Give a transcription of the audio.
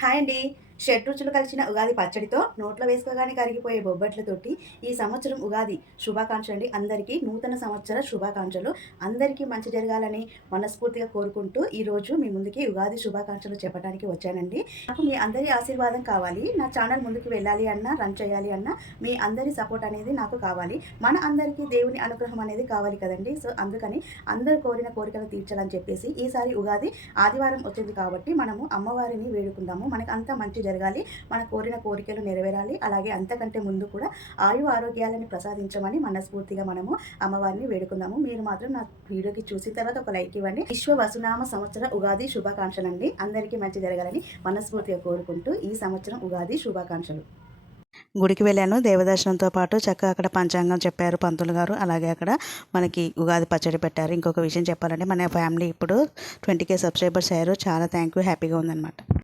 Hi అండి. షడ్‌రుచులు కలిసిన ఉగాది పచ్చడితో నోట్లో వేసుకోగానే కరిగిపోయే బొబ్బట్లతోటి ఈ సంవత్సరం ఉగాది శుభాకాంక్షలండి. అందరికీ నూతన సంవత్సర శుభాకాంక్షలు. అందరికీ మంచి జరగాలని మనస్ఫూర్తిగా కోరుకుంటూ ఈరోజు మీ ముందుకి ఉగాది శుభాకాంక్షలు చెప్పడానికి వచ్చానండి. నాకు మీ అందరి ఆశీర్వాదం కావాలి. నా ఛానల్ ముందుకు వెళ్ళాలి అన్నా, రన్ చేయాలి అన్నా మీ అందరి సపోర్ట్ అనేది నాకు కావాలి. మన అందరికీ దేవుని అనుగ్రహం అనేది కావాలి కదండీ! సో, అందుకని అందరూ కోరిన కోరికలు తీర్చాలని చెప్పేసి ఈసారి ఉగాది ఆదివారం వచ్చింది కాబట్టి మనము అమ్మవారిని వేడుకుందాము. మనకు అంతా మంచి జరగాలి, మన కోరిన కోరికలు నెరవేరాలి, అలాగే అంతకంటే ముందు కూడా ఆరోగ్యాలను ప్రసాదించమని మనస్ఫూర్తిగా మనము అమ్మవారిని వేడుకుందాము. మీరు మాత్రం నా వీడియోకి చూసిన తర్వాత ఒక లైక్ ఇవ్వండి. విశ్వ వసునామ సంవత్సర ఉగాది శుభాకాంక్షలండి. అందరికీ మంచి జరగాలని మనస్ఫూర్తిగా కోరుకుంటూ ఈ సంవత్సరం ఉగాది శుభాకాంక్షలు. గుడికి వెళ్ళాను. దేవదర్శనంతో పాటు చక్కగా అక్కడ పంచాంగం చెప్పారు పంతులు గారు. అలాగే అక్కడ మనకి ఉగాది పచ్చడి పెట్టారు. ఇంకొక విషయం చెప్పాలంటే మన ఫ్యామిలీ ఇప్పుడు 20K సబ్స్క్రైబర్స్ అయ్యారు. చాలా థ్యాంక్ యూ, హ్యాపీగా ఉందన్నమాట.